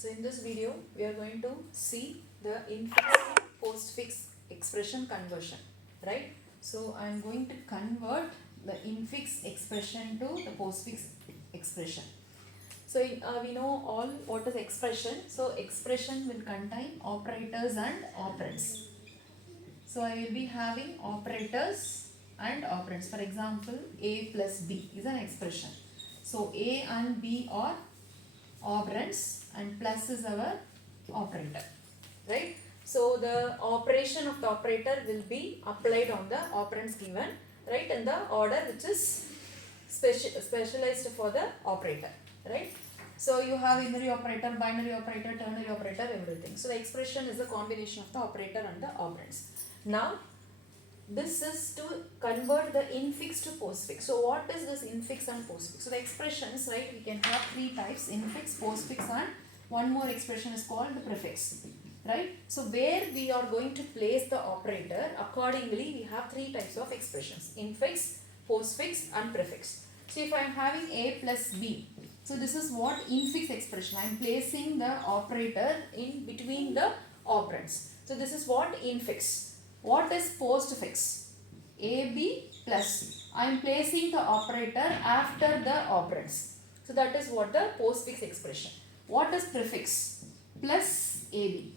So in this video, we are going to see the infix to postfix expression conversion, right? So I am going to convert the infix expression to the postfix expression. So we know all what is expression. So expression will contain operators and operands. So I will be having operators and operands. For example, A plus B is an expression. So A and B are operands and plus is our operator, right? So the operation of the operator will be applied on the operands given, right, in the order which is specialized for the operator, right? So you have unary operator, binary operator, ternary operator, everything. So the expression is a combination of the operator and the operands. Now this is to convert the infix to postfix. So what is this infix and postfix? So the expressions, right, we can have three types: infix, postfix, and one more expression is called the prefix, right? So where we are going to place the operator, accordingly we have three types of expressions: infix, postfix, and prefix. So if I am having A plus B, so this is what infix expression. I am placing the operator in between the operands. So this is what infix. What is postfix? AB plus. I am placing the operator after the operands. So that is what the postfix expression. What is prefix? Plus AB.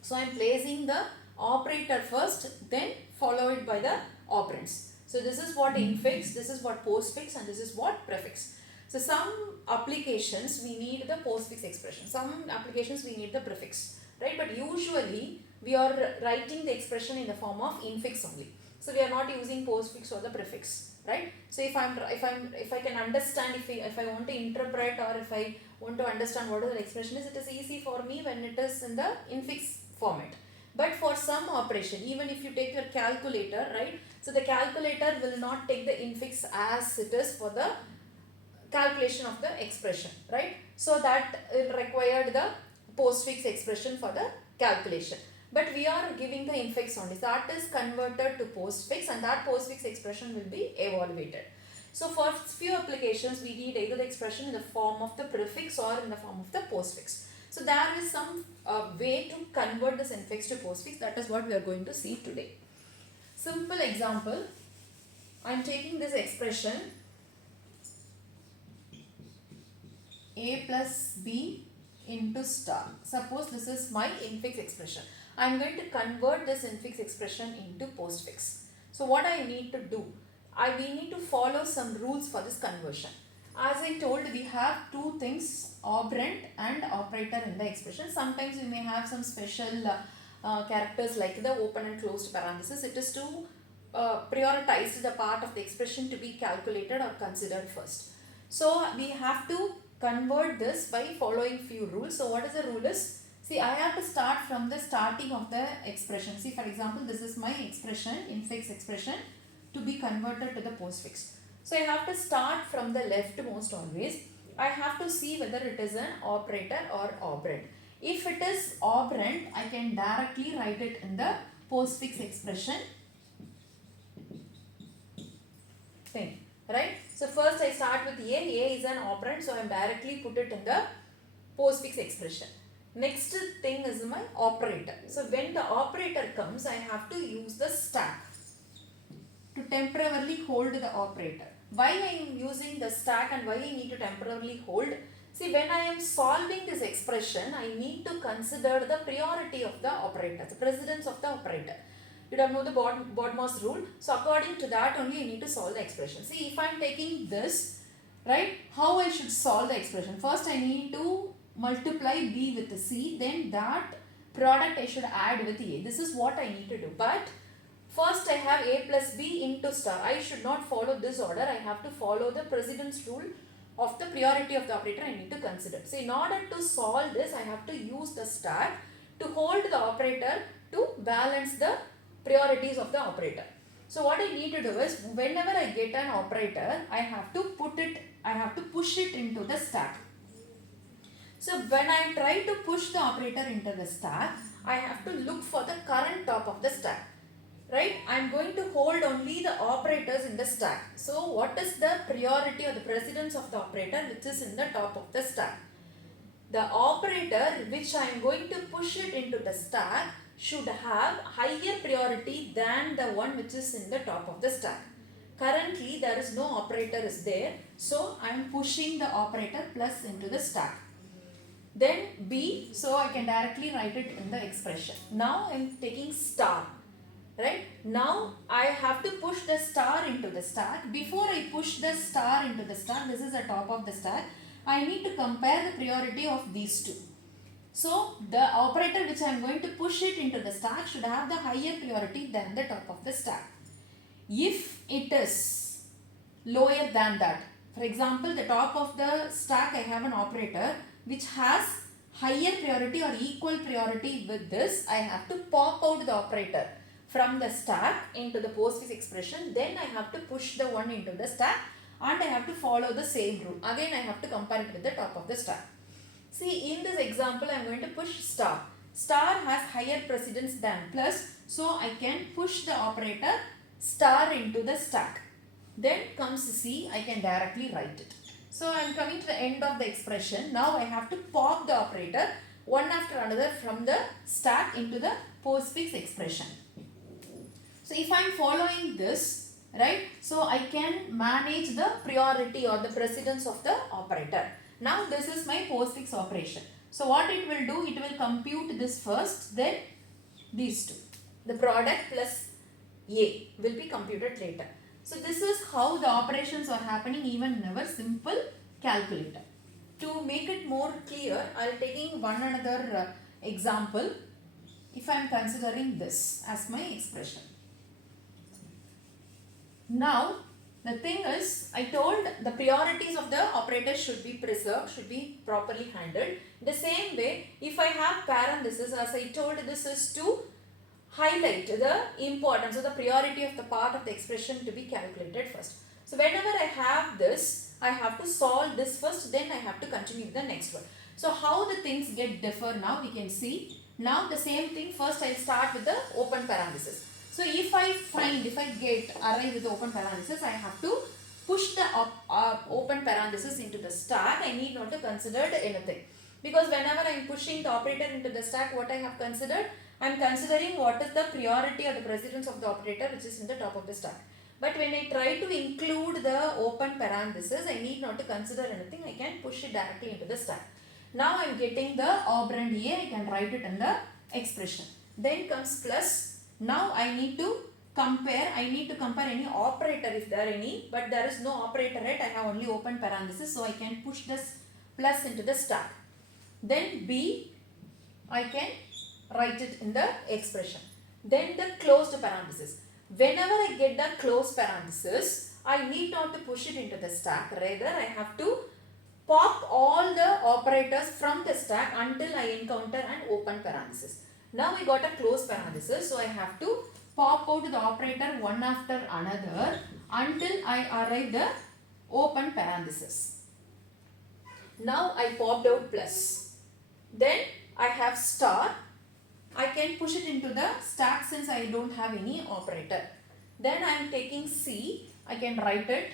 So I am placing the operator first, then followed by the operands. So this is what infix, this is what postfix, and this is what prefix. So some applications we need the postfix expression, some applications we need the prefix, right? But usually we are writing the expression in the form of infix only. So we are not using postfix or the prefix, right? So if I can understand, if I want to interpret, or if I want to understand what the expression is, it is easy for me when it is in the infix format. But for some operation, even if you take your calculator, right? So the calculator will not take the infix as it is for the calculation of the expression, right? So that required the postfix expression for the calculation. But we are giving the infix only. So that is converted to postfix, and that postfix expression will be evaluated. So for few applications, we need either the expression in the form of the prefix or in the form of the postfix. So there is some way to convert this infix to postfix. That is what we are going to see today. Simple example. I am taking this expression A plus B into star. Suppose this is my infix expression. I am going to convert this infix expression into postfix. So what I need to do? We need to follow some rules for this conversion. As I told, we have two things: operand and operator in the expression. Sometimes we may have some special characters like the open and closed parenthesis. It is to prioritize the part of the expression to be calculated or considered first. So we have to convert this by following few rules. So what is the rule is? See, I have to start from the starting of the expression. See, for example, this is my expression, infix expression, to be converted to the postfix. So I have to start from the leftmost always. I have to see whether it is an operator or operand. If it is operand, I can directly write it in the postfix expression thing, right? So first I start with A. A is an operand, so I am directly put it in the postfix expression. Next thing is my operator. So when the operator comes, I have to use the stack to temporarily hold the operator. Why I am using the stack and why I need to temporarily hold? See, when I am solving this expression, I need to consider the priority of the operator, the precedence of the operator. You don't know the BODMAS rule. So according to that only I need to solve the expression. See, if I am taking this, right, how I should solve the expression? First I need to multiply B with C, then that product I should add with A. This is what I need to do. But first I have A plus B into star. I should not follow this order. I have to follow the precedence rule of the priority of the operator I need to consider. So in order to solve this, I have to use the stack to hold the operator to balance the priorities of the operator. So what I need to do is, whenever I get an operator, I have to push it into the stack. So when I try to push the operator into the stack, I have to look for the current top of the stack, right? I am going to hold only the operators in the stack. So what is the priority or the precedence of the operator which is in the top of the stack? the operator which I am going to push it into the stack should have higher priority than the one which is in the top of the stack. Currently there is no operator is there, so I am pushing the operator plus into the stack. Then B, so I can directly write it in the expression. Now I am taking star. Right? Now I have to push the star into the stack. Before I push the star into the stack, this is the top of the stack, I need to compare the priority of these two. So the operator which I am going to push it into the stack should have the higher priority than the top of the stack. If it is lower than that, for example, the top of the stack I have an operator which has higher priority or equal priority with this, I have to pop out the operator from the stack into the postfix expression. Then I have to push the one into the stack and I have to follow the same rule. Again I have to compare it with the top of the stack. See, in this example I am going to push star. Star has higher precedence than plus, so I can push the operator star into the stack. Then comes C, I can directly write it. So I am coming to the end of the expression. Now I have to pop the operator one after another from the stack into the postfix expression. So if I am following this, right, so I can manage the priority or the precedence of the operator. Now this is my postfix operation. So what it will do, it will compute this first, then these two. The product plus A will be computed later. So this is how the operations are happening even in our simple calculator. To make it more clear, I am taking one another example. If I am considering this as my expression. Now the thing is, I told the priorities of the operators should be preserved, should be properly handled. The same way, if I have parenthesis, as I told, this is to highlight the importance or the priority of the part of the expression to be calculated first. So whenever I have this, I have to solve this first, then I have to continue with the next one. So how the things get differ now, we can see. Now the same thing, first I start with the open parenthesis. So if I get array with the open parenthesis, I have to push the open parenthesis into the stack. I need not to consider anything. Because whenever I am pushing the operator into the stack, what I have considered? I am considering what is the priority or the precedence of the operator which is in the top of the stack. But when I try to include the open parenthesis, I need not to consider anything. I can push it directly into the stack. Now I am getting the operand A. I can write it in the expression. Then comes plus. Now I need to compare any operator if there are any, but there is no operator, right? I have only open parenthesis, so I can push this plus into the stack. Then B, I can write it in the expression. Then the closed parenthesis. Whenever I get the closed parenthesis, I need not to push it into the stack. Rather, I have to pop all the operators from the stack until I encounter an open parenthesis. Now I got a closed parenthesis, so I have to pop out the operator one after another until I arrive the open parenthesis. Now I popped out plus. Then I have star. I can push it into the stack since I don't have any operator. Then I am taking C. I can write it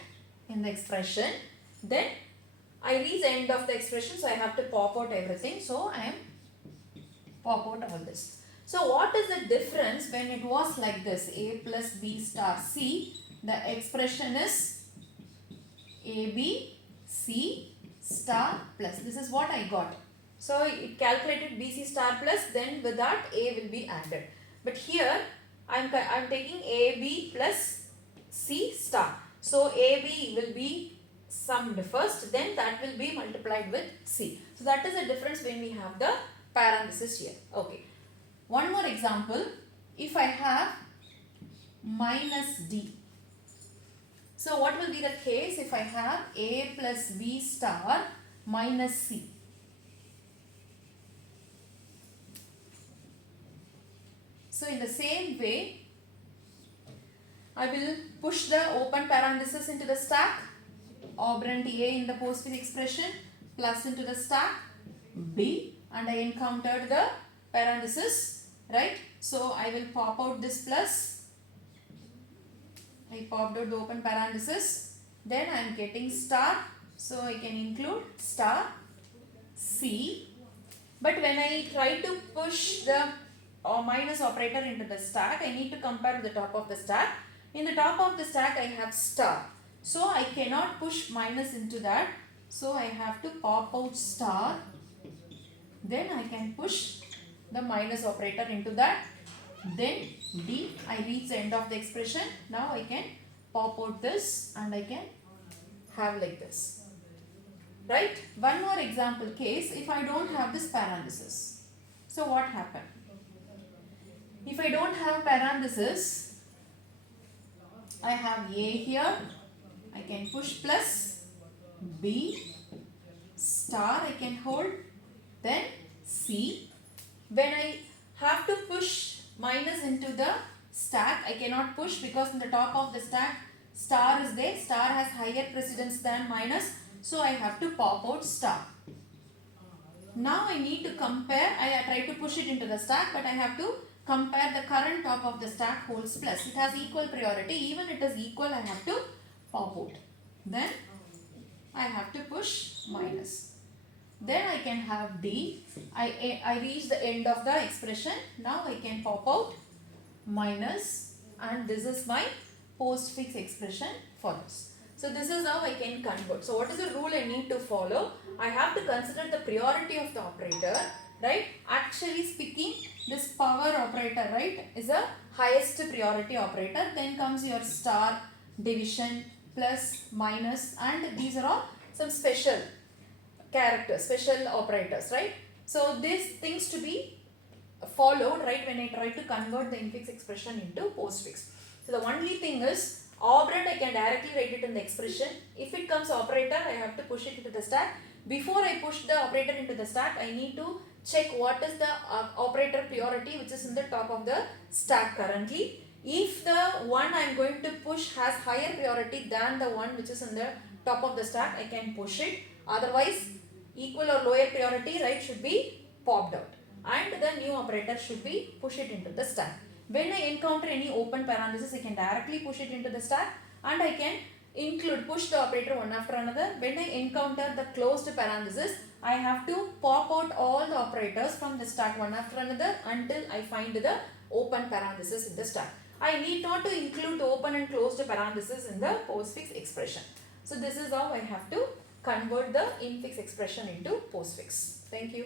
in the expression. Then I reach the end of the expression, so I have to pop out everything. So I am pop out all this. So what is the difference when it was like this? A plus B star C. The expression is AB C star plus. This is what I got. So it calculated BC star plus, then with that A will be added. But here I am taking AB plus C star. So AB will be summed first, then that will be multiplied with C. So that is the difference when we have the parenthesis here. Okay. One more example. If I have minus D. So what will be the case if I have A plus B star minus C? So in the same way, I will push the open parenthesis into the stack, operand A in the postfix expression, plus into the stack, B, and I encountered the parenthesis, right? So I will pop out this plus, I popped out the open parenthesis, then I am getting star, so I can include star, C, But when I try to push the minus operator into the stack, I need to compare the top of the stack. In the top of the stack, I have star. So I cannot push minus into that. So I have to pop out star. Then I can push the minus operator into that. Then D, I reach the end of the expression. Now I can pop out this and I can have like this. Right? One more example case, if I don't have this parenthesis. So what happened? If I don't have parenthesis, I have A here. I can push plus B, star I can hold, then C. When I have to push minus into the stack, I cannot push because in the top of the stack star is there. Star has higher precedence than minus. So I have to pop out star. Now I need to compare. I try to push it into the stack, but I have to compare the current top of the stack holds plus. It has equal priority. Even it is equal, I have to pop out. Then I have to push minus. Then I can have D. I reach the end of the expression. Now I can pop out minus, and this is my postfix expression for this. So this is how I can convert. So what is the rule I need to follow? I have to consider the priority of the operator, right? Actually speaking, this power operator, right, is a highest priority operator. Then comes your star, division, plus, minus, and these are all some special characters, special operators, right? So these things to be followed, right, when I try to convert the infix expression into postfix. So the only thing is, operand I can directly write it in the expression. If it comes operator, I have to push it into the stack. Before I push the operator into the stack, I need to check what is the operator priority which is in the top of the stack currently. If the one I am going to push has higher priority than the one which is in the top of the stack, I can push it. Otherwise, equal or lower priority, right, should be popped out. And the new operator should be push it into the stack. When I encounter any open parenthesis, I can directly push it into the stack, and I can push the operator one after another. When I encounter the closed parenthesis, I have to pop out all the operators from the stack one after another until I find the open parenthesis in the stack. I need not to include the open and closed parenthesis in the postfix expression. So this is how I have to convert the infix expression into postfix. Thank you.